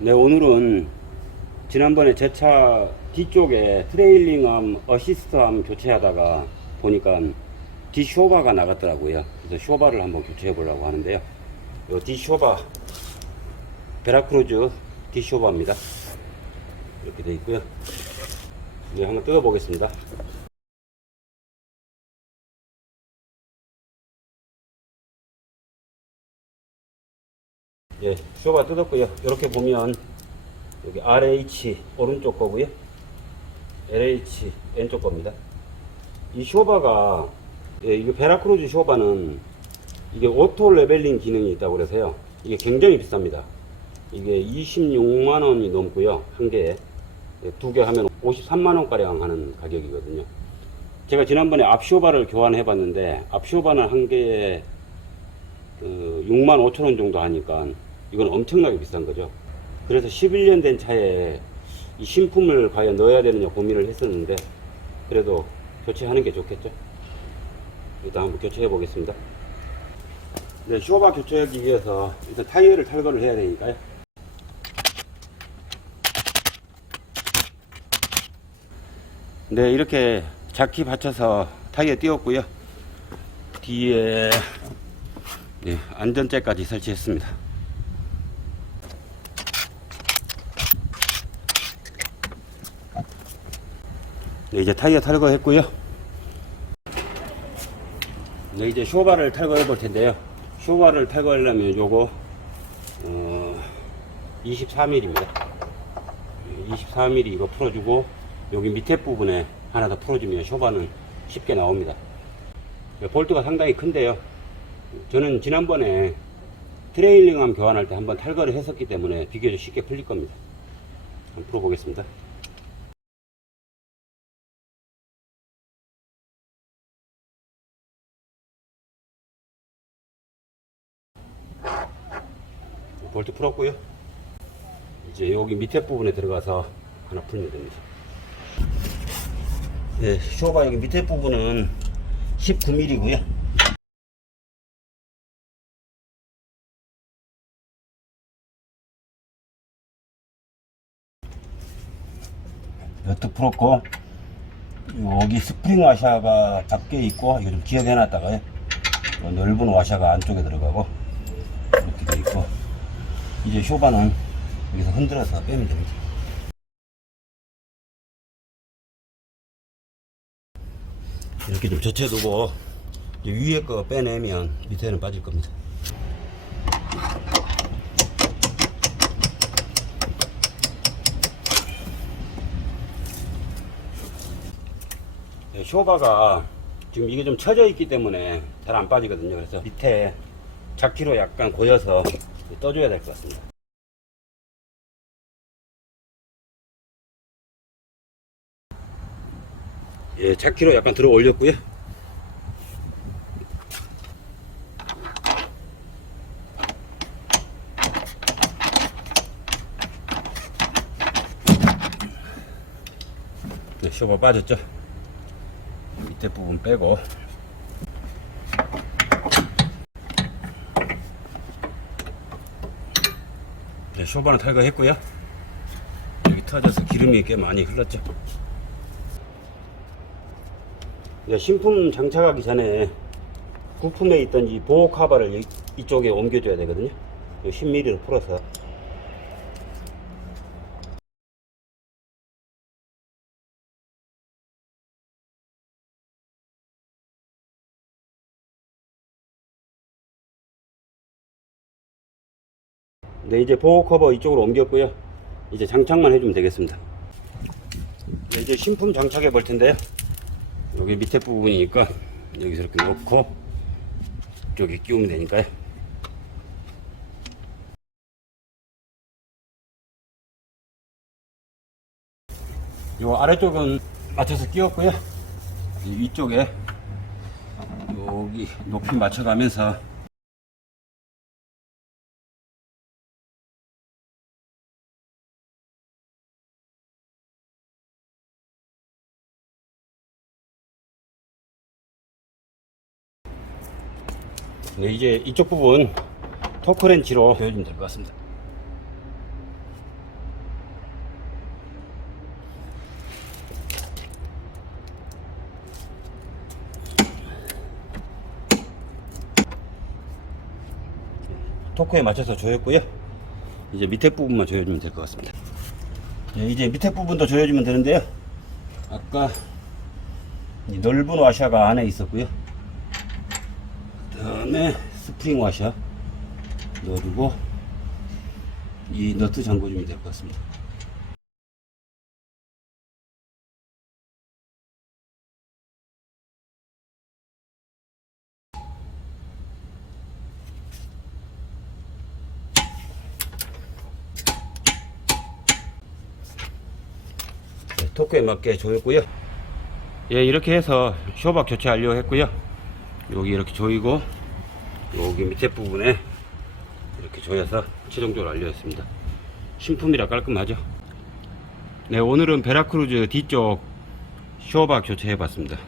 네, 오늘은 지난번에 제 차 뒤쪽에 트레일링암, 어시스트암 교체하다가 보니까 디쇼바가 나갔더라고요. 그래서 쇼바를 한번 교체해 보려고 하는데요. 요 디쇼바, 베라크루즈 디쇼바입니다. 이렇게 돼 있고요. 네, 한번 뜯어 보겠습니다. 예, 쇼바 뜯었고요. 이렇게 보면 여기 RH 오른쪽 거고요. LH 왼쪽 겁니다. 이 쇼바가 예, 이게 베라크루즈 쇼바는 이게 오토 레벨링 기능이 있다고 그래서요. 이게 굉장히 비쌉니다. 이게 26만 원이 넘고요. 한 개에 예, 두개 하면 53만 원 가량 하는 가격이거든요. 제가 지난번에 앞쇼바를 교환해 봤는데 앞쇼바는 한 개에 그 6만 5천 원 정도 하니까 이건 엄청나게 비싼 거죠. 그래서 11년 된 차에 이 신품을 과연 넣어야 되느냐 고민을 했었는데 그래도 교체하는 게 좋겠죠. 일단 한번 교체해 보겠습니다. 네, 쇼바 교체하기 위해서 일단 타이어를 탈거를 해야 되니까요. 네, 이렇게 자키 받쳐서 타이어 띄웠고요. 뒤에 네, 안전재까지 설치했습니다. 네, 이제 타이어 탈거했고요. 네, 이제 쇼바를 탈거해 볼 텐데요. 쇼바를 탈거하려면 요거 어, 24mm입니다. 24mm 이거 풀어주고 여기 밑에 부분에 하나 더 풀어주면 쇼바는 쉽게 나옵니다. 네, 볼트가 상당히 큰데요. 저는 지난번에 트레일링암 교환할 때 한번 탈거를 했었기 때문에 비교적 쉽게 풀릴 겁니다. 한번 풀어보겠습니다. 볼트 풀었고요. 이제 여기 밑에 부분에 들어가서 하나 풀면 됩니다. 네, 쇼바 여기 밑에 부분은 19mm고요. 몇도 풀었고 여기 스프링 와샤가 밖에 있고 이거 좀 기억해 놨다가요 요 넓은 와샤가 안쪽에 들어가고 이제 쇼바는 여기서 흔들어서 빼면 됩니다 이렇게 좀 젖혀두고 위에 거 빼내면 밑에는 빠질 겁니다 네, 쇼바가 지금 이게 좀 처져 있기 때문에 잘 안 빠지거든요. 그래서 밑에 자키로 약간 고여서 떠줘야 될 것 같습니다. 예, 자키로 약간 들어 올렸고요. 네, 쇼바 빠졌죠? 밑에 부분 빼고 쇼바는 탈거했고요. 여기 터져서 기름이 꽤 많이 흘렀죠. 네, 신품 장착하기 전에 부품에 있던 이 보호 이- 이쪽에 옮겨줘야 되거든요. 10mm로 풀어서 네, 이제 보호 커버 이쪽으로 옮겼고요. 이제 장착만 해주면 되겠습니다. 네, 이제 신품 장착해 볼 텐데요. 여기 밑에 부분이니까 여기서 이렇게 놓고 이쪽에 끼우면 되니까요. 요 아래쪽은 맞춰서 끼웠고요. 이 위쪽에 여기 높이 맞춰가면서 네, 이제 이쪽 부분 토크렌치로 조여주면 될 것 같습니다. 토크에 맞춰서 조였고요. 이제 밑에 부분만 조여주면 될 것 같습니다. 네, 이제 밑에 부분도 조여주면 되는데요. 아까 넓은 와샤가 안에 있었고요. 그다음에 스프링 와샤 넣어주고 이 너트 잠궈주면 될 것 같습니다. 네, 토크에 맞게 조였고요. 예, 이렇게 해서 쇼박 교체 완료했고요. 여기 이렇게 조이고 여기 밑에 부분에 이렇게 조여서 최종적으로 완료했습니다. 신품이라 깔끔하죠. 네, 오늘은 베라크루즈 뒤쪽 쇼박 교체해 봤습니다.